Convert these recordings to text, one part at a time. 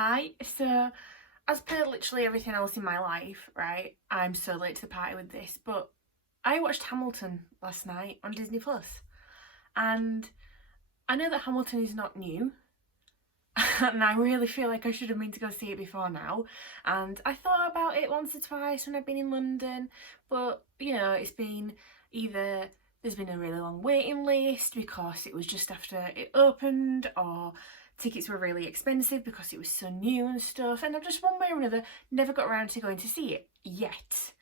Hi, so as per literally everything else in my life, right, I'm so late to the party with this, but I watched Hamilton last night on Disney Plus, and I know that Hamilton is not new, and I really feel like I should have been to go see it before now. And I thought about it once or twice when I've been in London, but it's been either there's been a really long waiting list because it was just after it opened, or tickets were really expensive because it was so new and stuff, and I've just one way or another never got around to going to see it yet.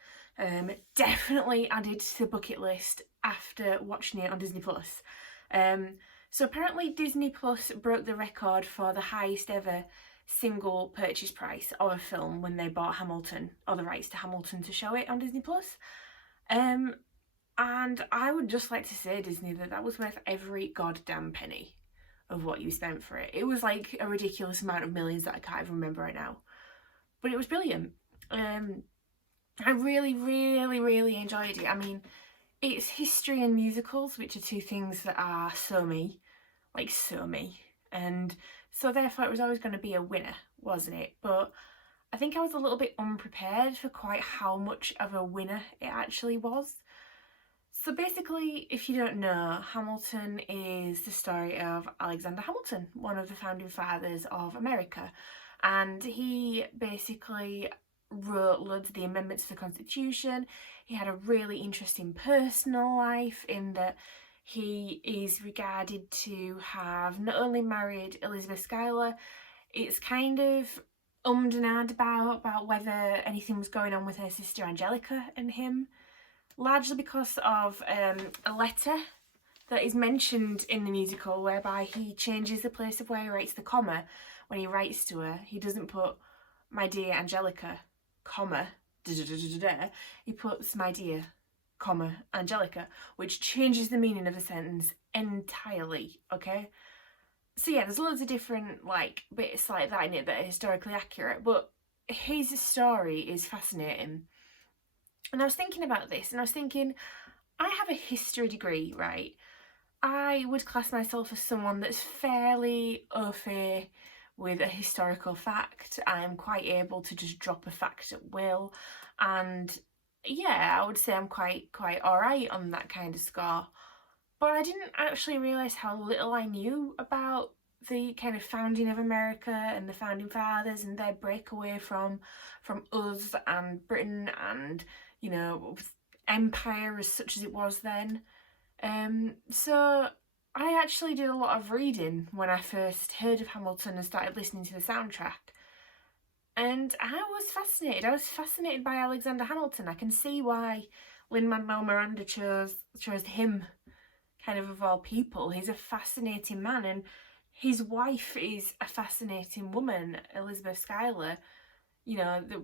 Definitely added to the bucket list after watching it on Disney Plus. So apparently Disney Plus broke the record for the highest ever single purchase price of a film when they bought Hamilton, or the rights to Hamilton, to show it on Disney Plus. And I would just like to say, Disney, that was worth every goddamn penny of what you spent for it. It was like a ridiculous amount of millions that I can't even remember right now. But it was brilliant. I really, really, really enjoyed it. I mean, it's history and musicals, which are two things that are so me, like so me. And so therefore it was always going to be a winner, wasn't it? But I think I was a little bit unprepared for quite how much of a winner it actually was. So basically, if you don't know, Hamilton is the story of Alexander Hamilton, one of the founding fathers of America. And he basically wrote loads of the amendments to the Constitution. He had a really interesting personal life in that he is regarded to have not only married Elizabeth Schuyler, it's kind of and ahed about whether anything was going on with her sister Angelica and him, largely because of a letter that is mentioned in the musical whereby he changes the place of where he writes the comma. When he writes to her, he doesn't put "my dear Angelica," comma, he puts "my dear," comma, Angelica, which changes the meaning of the sentence entirely, okay? So yeah, there's loads of different bits like that in it that are historically accurate, but his story is fascinating. And I was thinking about this, and I was thinking, I have a history degree, right? I would class myself as someone that's fairly au fait with a historical fact. I am quite able to just drop a fact at will, and yeah, I would say I'm quite alright on that kind of score. But I didn't actually realise how little I knew about the kind of founding of America and the founding fathers and their breakaway from us and Britain and, empire as such as it was then. So I actually did a lot of reading when I first heard of Hamilton and started listening to the soundtrack. And I was fascinated. I was fascinated by Alexander Hamilton. I can see why Lin-Manuel Miranda chose him, kind of all people. He's a fascinating man, and his wife is a fascinating woman, Elizabeth Schuyler.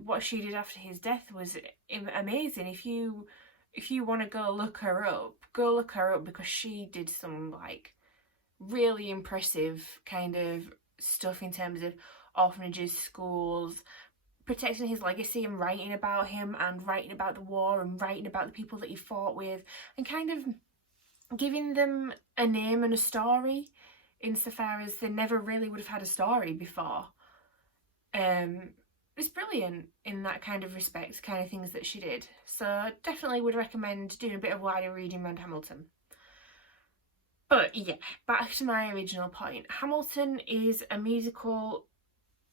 What she did after his death was amazing. If you want to go look her up because she did some really impressive kind of stuff in terms of orphanages, schools, protecting his legacy and writing about him and writing about the war and writing about the people that he fought with and kind of giving them a name and a story insofar as they never really would have had a story before. It's brilliant in that kind of respect, kind of things that she did. So definitely would recommend doing a bit of wider reading around Hamilton. But yeah, back to my original point. Hamilton is a musical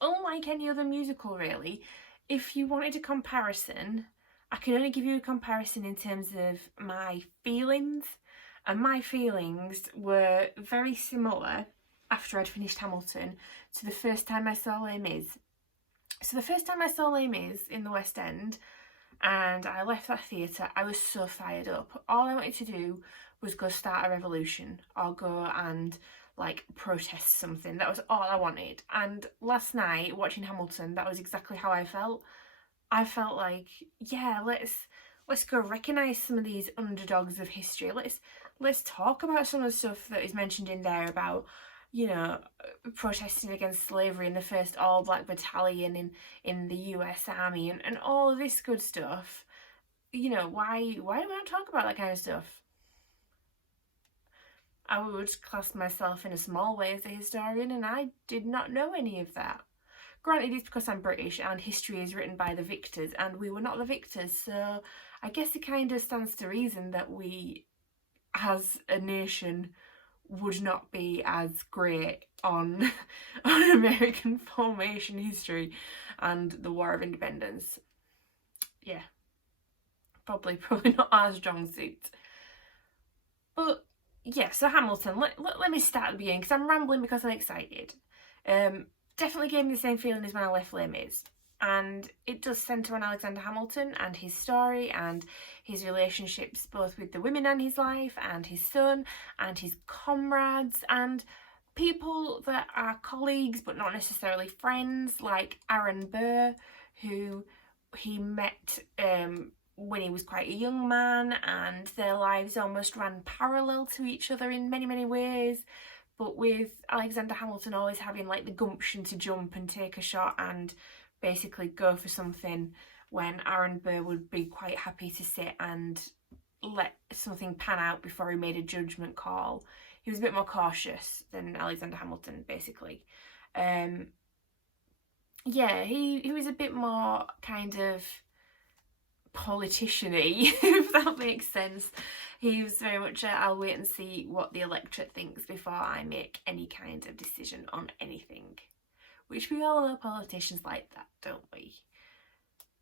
unlike any other musical, really. If you wanted a comparison, I can only give you a comparison in terms of my feelings. And my feelings were very similar after I'd finished Hamilton to the first time I saw Les Mis. So the first time I saw Les Mis in the West End and I left that theatre, I was so fired up. All I wanted to do was go start a revolution or go and protest something. That was all I wanted. And last night watching Hamilton, that was exactly how I felt. I felt like, yeah, let's go recognise some of these underdogs of history. Let's talk about some of the stuff that is mentioned in there about, protesting against slavery in the first all-black battalion in the US Army and all of this good stuff. Why do we not talk about that kind of stuff? I would class myself in a small way as a historian, and I did not know any of that. Granted, it's because I'm British and history is written by the victors, and we were not the victors, so I guess it kind of stands to reason that we, as a nation, would not be as great on American formation history and the War of Independence. Yeah, probably not our strong suit. But yeah, so Hamilton, let me start at the beginning, because I'm rambling because I'm excited. Definitely gave me the same feeling as when I left Les Mis. And it does centre on Alexander Hamilton and his story and his relationships both with the women in his life and his son and his comrades and people that are colleagues but not necessarily friends, like Aaron Burr, who he met when he was quite a young man, and their lives almost ran parallel to each other in many, many ways. But with Alexander Hamilton always having like the gumption to jump and take a shot and basically go for something, when Aaron Burr would be quite happy to sit and let something pan out before he made a judgment call. He was a bit more cautious than Alexander Hamilton, basically. Yeah, he was a bit more kind of politician-y, if that makes sense. He was very much I'll wait and see what the electorate thinks before I make any kind of decision on anything. Which we all know politicians like that, don't we?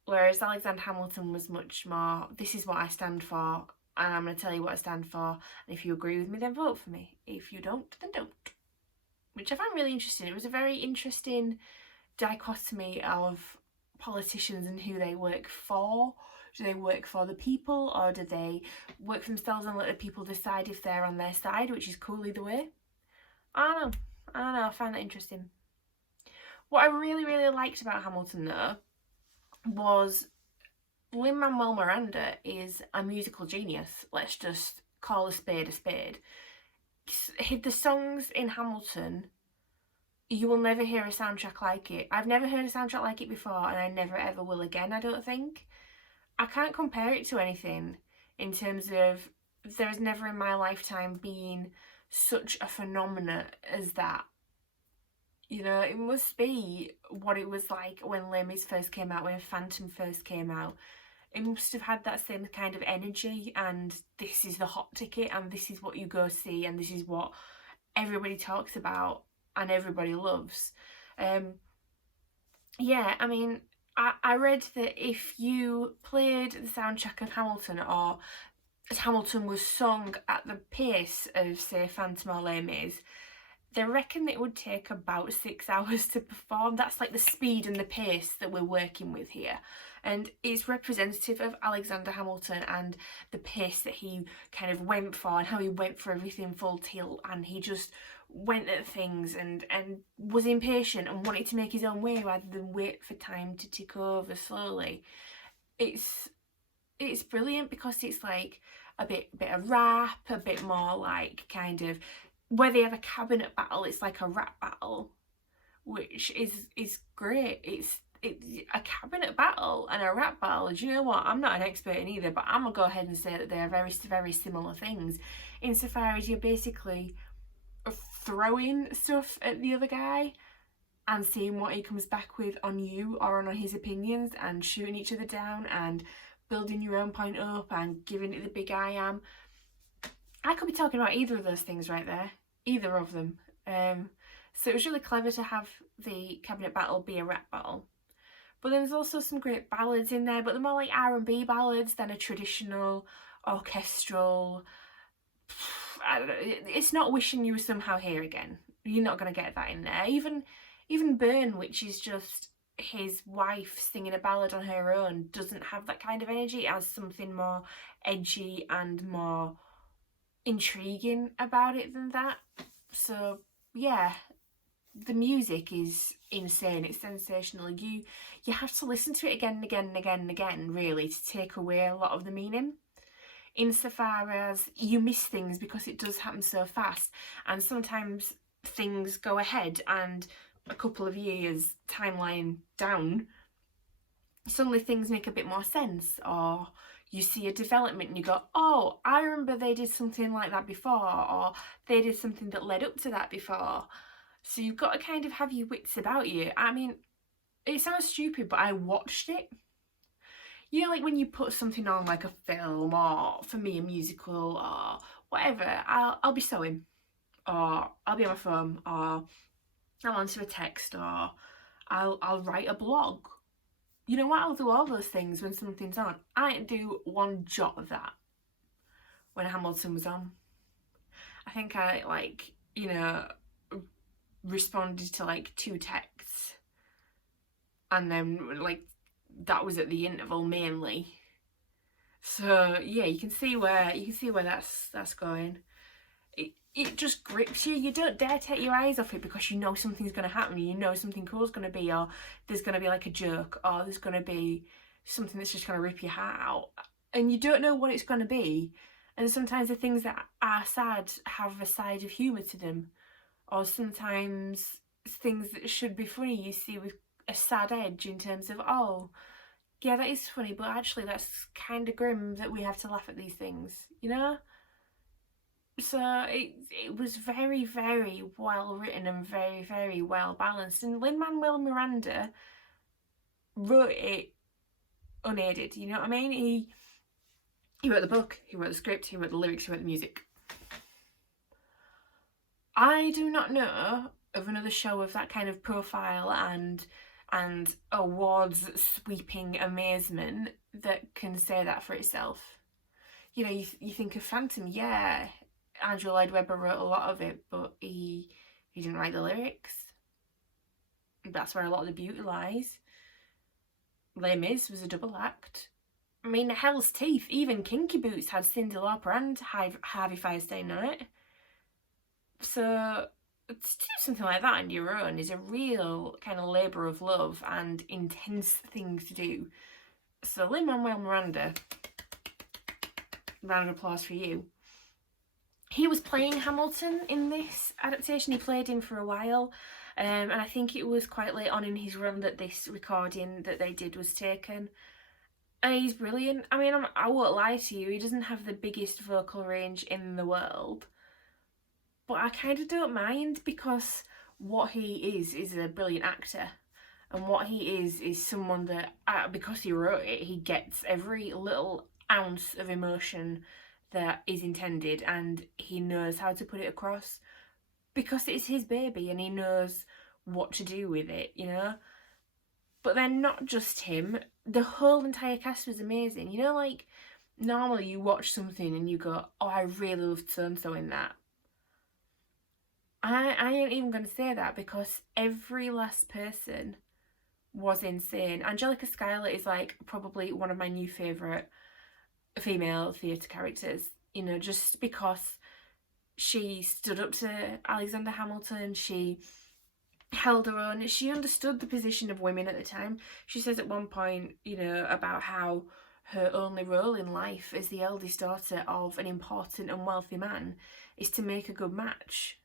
Whereas Alexander Hamilton was much more, this is what I stand for, and I'm going to tell you what I stand for, and if you agree with me, then vote for me. If you don't, then don't. Which I found really interesting. It was a very interesting dichotomy of politicians and who they work for. Do they work for the people, or do they work for themselves and let the people decide if they're on their side, which is cool either way? I don't know, I find that interesting. What I really, really liked about Hamilton, though, was Lin-Manuel Miranda is a musical genius. Let's just call a spade a spade. The songs in Hamilton, you will never hear a soundtrack like it. I've never heard a soundtrack like it before, and I never ever will again, I don't think. I can't compare it to anything in terms of there's never in my lifetime been such a phenomenon as that. You know, it must be what it was like when Les Mis first came out, when Phantom first came out. It must have had that same kind of energy, and this is the hot ticket, and this is what you go see, and this is what everybody talks about and everybody loves. Yeah, I mean, I read that if you played the soundtrack of Hamilton, or Hamilton was sung at the pace of, say, Phantom or Les Mis, they reckon it would take about 6 hours to perform. That's like the speed and the pace that we're working with here. And it's representative of Alexander Hamilton and the pace that he kind of went for, and how he went for everything full tilt, and he just went at things and was impatient and wanted to make his own way rather than wait for time to tick over slowly. It's brilliant because it's like a bit of rap, a bit more like kind of where they have a cabinet battle, it's like a rap battle, which is great. It's a cabinet battle and a rap battle. Do you know what? I'm not an expert in either, but I'm gonna go ahead and say that they are very, very similar things, insofar as you're basically throwing stuff at the other guy and seeing what he comes back with on you or on his opinions, and shooting each other down and building your own point up and giving it the big I am. I could be talking about either of those things right there, either of them. So it was really clever to have the cabinet battle be a rap battle. But then there's also some great ballads in there, but they're more like R&B ballads than a traditional orchestral. I don't know, it's not Wishing You Were Somehow Here Again. You're not going to get that in there. Even Burn, which is just his wife singing a ballad on her own, doesn't have that kind of energy. It has something more edgy and more intriguing about it than that. So yeah, the music is insane. It's sensational. You have to listen to it again and again and again and again, really, to take away a lot of the meaning, insofar as you miss things because it does happen so fast, and sometimes things go ahead and a couple of years timeline down, suddenly things make a bit more sense, or you see a development and you go, oh, I remember they did something like that before, or they did something that led up to that before. So you've got to kind of have your wits about you. I mean, it sounds stupid, but I watched it. You know, like when you put something on, like a film, or for me a musical or whatever, I'll be sewing, or I'll be on my phone, or I'll answer a text, or I'll write a blog. You know what? I'll do all those things when something's on. I didn't do one jot of that when Hamilton was on. I think I, like, you know, responded to like 2 texts, and then like that was at the interval mainly. So yeah, you can see where that's going. It just grips you. You don't dare take your eyes off it because you know something's going to happen. You know something cool's going to be, or there's going to be like a joke, or there's going to be something that's just going to rip your heart out. And you don't know what it's going to be. And sometimes the things that are sad have a side of humour to them. Or sometimes things that should be funny you see with a sad edge in terms of, oh, yeah, that is funny, but actually that's kind of grim that we have to laugh at these things, you know? So it was very, very well written and very, very well balanced. And Lin-Manuel Miranda wrote it unaided, you know what I mean? He wrote the book, he wrote the script, he wrote the lyrics, he wrote the music. I do not know of another show of that kind of profile and awards sweeping amazement that can say that for itself. You know, you think of Phantom, yeah, Andrew Lloyd Webber wrote a lot of it, but he didn't write the lyrics. That's where a lot of the beauty lies. Les Mis was a double act. I mean, Hell's Teeth, even Kinky Boots had Cyndi Lauper and Harvey Fierstein on it. So to do something like that on your own is a real kind of labour of love and intense thing to do. So Lin-Manuel Miranda, round of applause for you. He was playing Hamilton in this adaptation. He played him for a while, and I think it was quite late on in his run that this recording that they did was taken. And he's brilliant. I mean, I won't lie to you, he doesn't have the biggest vocal range in the world, but I kind of don't mind, because what he is a brilliant actor. And what he is someone that, because he wrote it, he gets every little ounce of emotion that is intended, and he knows how to put it across because it's his baby and he knows what to do with it, you know? But then not just him, the whole entire cast was amazing. You know, like, normally you watch something and you go, oh, I really loved so-and-so in that. I ain't even going to say that, because every last person was insane. Angelica Schuyler is like probably one of my new favourite female theatre characters, you know, just because she stood up to Alexander Hamilton, she held her own, she understood the position of women at the time. She says at one point, you know, about how her only role in life as the eldest daughter of an important and wealthy man is to make a good match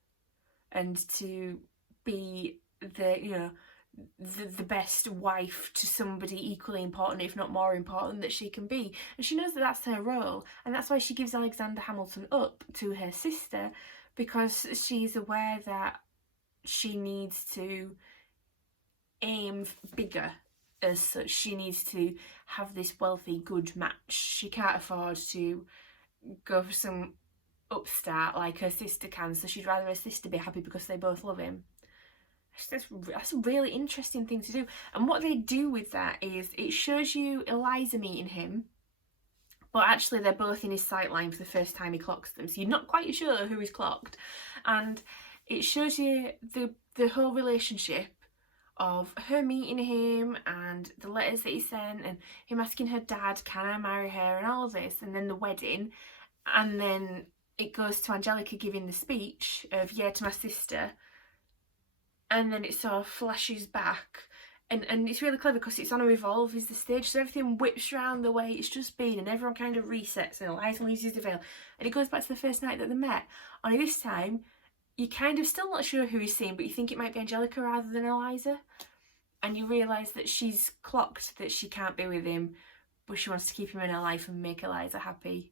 and to be the, you know, the best wife to somebody equally important, if not more important, that she can be. And she knows that that's her role, and that's why she gives Alexander Hamilton up to her sister, because she's aware that she needs to aim bigger. As such, she needs to have this wealthy good match. She can't afford to go for some upstart like her sister can, so she'd rather her sister be happy because they both love him. That's a really interesting thing to do. And what they do with that is it shows you Eliza meeting him, but actually they're both in his sightline for the first time he clocks them, so you're not quite sure who he's clocked. And it shows you the whole relationship of her meeting him and the letters that he sent and him asking her dad, can I marry her, and all of this, and then the wedding, and then it goes to Angelica giving the speech of yeah to my sister, and then it sort of flashes back, and it's really clever because it's on a revolve is the stage, so everything whips around the way it's just been, and everyone kind of resets and Eliza loses the veil, and it goes back to the first night that they met. Only this time you're kind of still not sure who he's seeing, but you think it might be Angelica rather than Eliza, and you realise that she's clocked that she can't be with him, but she wants to keep him in her life and make Eliza happy,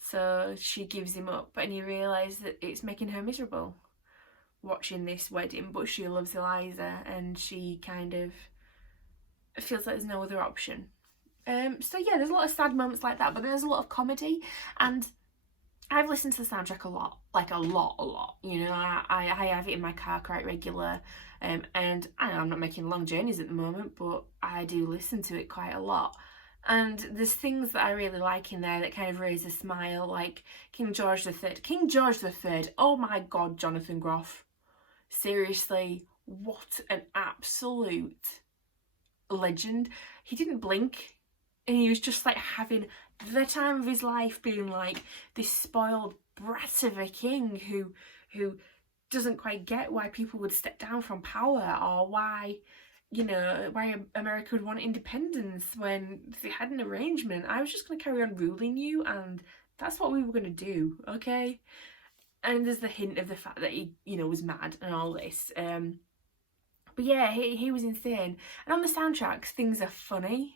so she gives him up, and you realise that it's making her miserable watching this wedding, but she loves Eliza, and she kind of it feels like there's no other option. So yeah, there's a lot of sad moments like that, but there's a lot of comedy, and I've listened to the soundtrack a lot, like a lot. You know, I have it in my car quite regular, and I know I'm not making long journeys at the moment, but I do listen to it quite a lot. And there's things that I really like in there that kind of raise a smile, like King George III. King George III, oh my God, Jonathan Groff. Seriously, what an absolute legend. He didn't blink, and he was just like having the time of his life, being like this spoiled brat of a king who doesn't quite get why people would step down from power, or why, you know, why America would want independence when they had an arrangement. I was just going to carry on ruling you, and that's what we were going to do, okay? And there's the hint of the fact that he, you know, was mad and all this. But yeah, he was insane. And on the soundtracks, things are funny,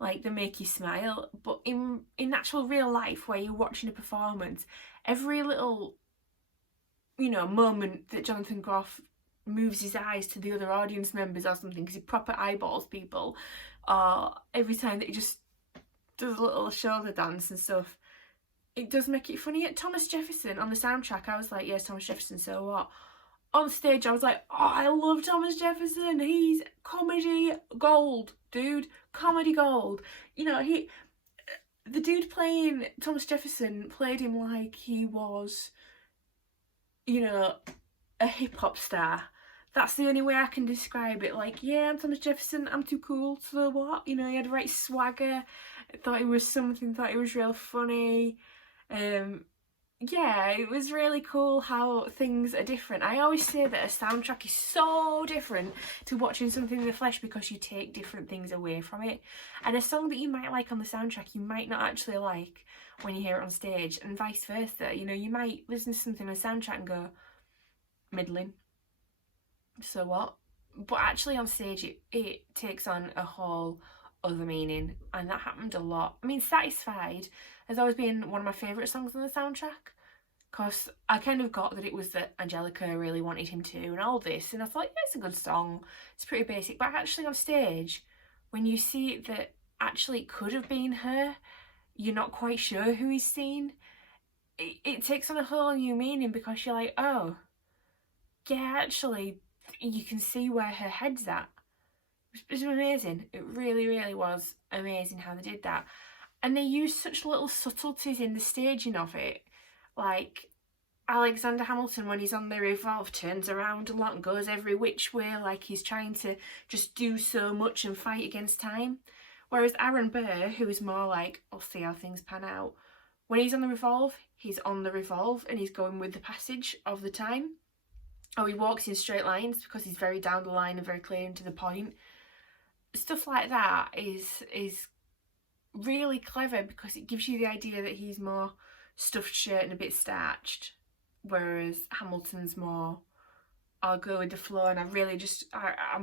like they make you smile. But in actual real life, where you're watching a performance, every little, you know, moment that Jonathan Groff moves his eyes to the other audience members or something, because he proper eyeballs people, or every time that he just does a little shoulder dance and stuff, it does make it funny. At Thomas Jefferson on the soundtrack, I was like, yes, Thomas Jefferson, so what? On stage, I was like, oh, I love Thomas Jefferson. He's comedy gold, dude. Comedy gold. You know, the dude playing Thomas Jefferson played him like he was, you know, a hip-hop star. That's the only way I can describe it. Like, yeah, I'm Thomas Jefferson, I'm too cool, so what? You know, he had right swagger. I thought he was something, thought he was real funny. Yeah, it was really cool how things are different. I always say that a soundtrack is so different to watching something in the flesh, because you take different things away from it. And a song that you might like on the soundtrack, you might not actually like when you hear it on stage, and vice versa. You know, you might listen to something on the soundtrack and go, middling, so what? But actually on stage, it takes on a whole other meaning, and that happened a lot. I mean, Satisfied has always been one of my favourite songs on the soundtrack, because I kind of got that it was that Angelica really wanted him to and all this, and I thought, yeah, it's a good song, it's pretty basic. But actually on stage, when you see that actually it could have been her, you're not quite sure who he's seen, it takes on a whole new meaning, because you're like, oh yeah, actually you can see where her head's at. It was amazing. It really was amazing how they did that. And they used such little subtleties in the staging of it. Like Alexander Hamilton, when he's on the revolve, turns around a lot and goes every which way, like he's trying to just do so much and fight against time. Whereas Aaron Burr, who is more like, I'll see how things pan out, when he's on the revolve, he's on the revolve and he's going with the passage of the time. Or he walks in straight lines because he's very down the line and very clear and to the point. Stuff like that is really clever, because it gives you the idea that he's more stuffed shirt and a bit starched, whereas Hamilton's more, I'll go with the flow, and I'm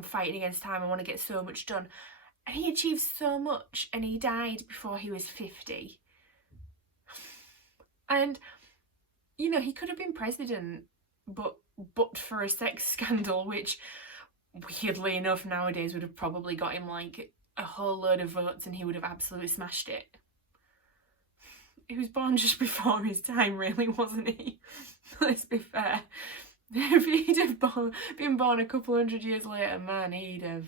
fighting against time, I want to get so much done. And he achieved so much, and he died before he was 50. And, you know, he could have been president, but for a sex scandal, which weirdly enough nowadays would have probably got him like a whole load of votes, and he would have absolutely smashed it. He was born just before his time, really, wasn't he? Let's be fair. If he'd have been born a couple hundred years later, man, he'd have...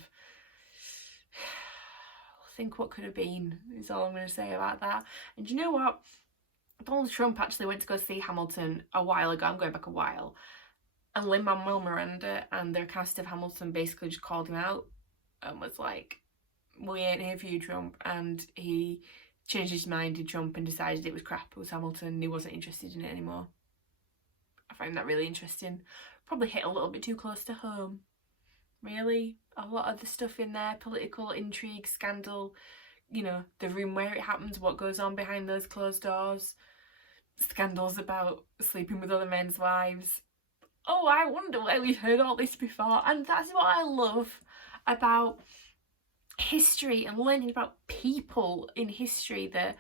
think what could have been is all I'm going to say about that. And you know what? Donald Trump actually went to go see Hamilton a while ago. I'm going back a while. And Lin-Manuel Miranda and their cast of Hamilton basically just called him out and was like, we ain't here for you, Trump. And he changed his mind to Trump and decided it was crap, it was Hamilton, and he wasn't interested in it anymore. I find that really interesting. Probably hit a little bit too close to home. Really, a lot of the stuff in there, political intrigue, scandal, you know, the room where it happens, what goes on behind those closed doors, scandals about sleeping with other men's wives. Oh, I wonder where we've heard all this before. And that's what I love about history and learning about people in history that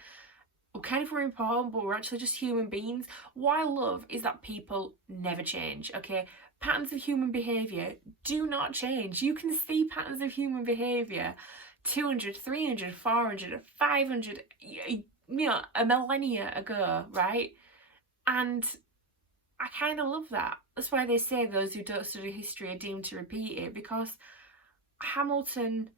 kind of were important, but we're actually just human beings. What I love is that people never change, okay? Patterns of human behaviour do not change. You can see patterns of human behaviour 200, 300, 400, 500, a millennia ago, right? And I kind of love that. That's why they say those who don't study history are doomed to repeat it, because Hamilton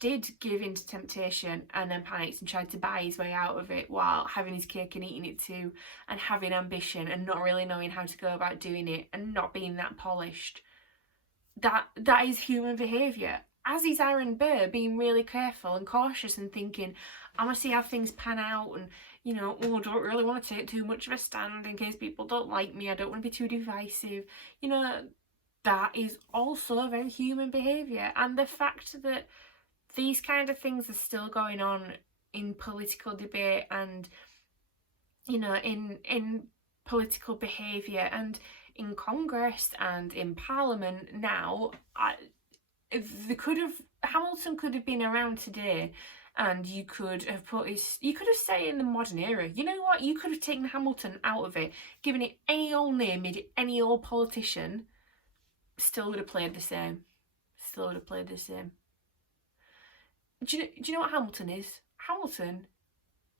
did give in to temptation and then panicked and tried to buy his way out of it while having his cake and eating it too, and having ambition and not really knowing how to go about doing it and not being that polished. That is human behaviour. As is Aaron Burr, being really careful and cautious and thinking, I'm going to see how things pan out, and I don't really want to take too much of a stand in case people don't like me, I don't want to be too divisive. That is also very human behaviour. And the fact that these kind of things are still going on in political debate and, in political behaviour and in Congress and in Parliament now, Hamilton could have been around today, and you could have said it in the modern era. You know what? You could have taken Hamilton out of it, given it any old name, made it any old politician, still would have played the same. Do you know what Hamilton is? Hamilton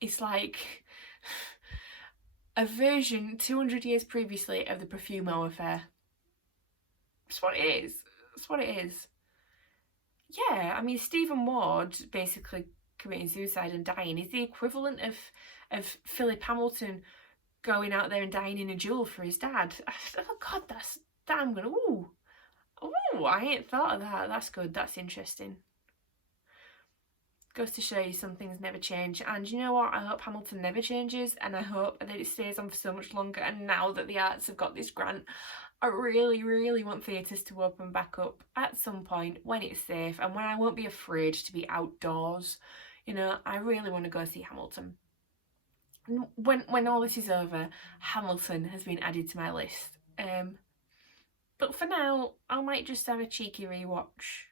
is like a version 200 years previously of the Profumo affair. That's what it is. Yeah, I mean, Stephen Ward basically committing suicide and dying is the equivalent of Philip Hamilton going out there and dying in a duel for his dad. Oh God, I'm gonna ooh, I ain't thought of that. That's good. That's interesting. Goes to show you some things never change. And you know what? I hope Hamilton never changes, and I hope that it stays on for so much longer. And now that the arts have got this grant, I really, really want theatres to open back up at some point when it's safe and when I won't be afraid to be outdoors. I really want to go see Hamilton. When all this is over, Hamilton has been added to my list. But for now, I might just have a cheeky rewatch.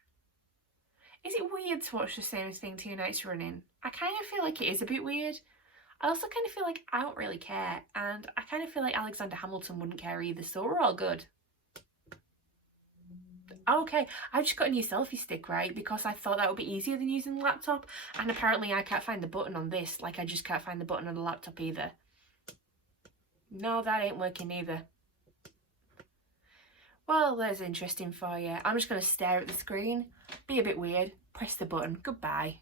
Is it weird to watch the same thing 2 nights running? I kind of feel like it is a bit weird. I also kind of feel like I don't really care, and I kind of feel like Alexander Hamilton wouldn't care either, so we're all good. Okay, I just got a new selfie stick, right, because I thought that would be easier than using the laptop, and apparently I can't find the button on this, like I just can't find the button on the laptop either. No, that ain't working either. Well, there's interesting for you. I'm just going to stare at the screen, be a bit weird, press the button, goodbye.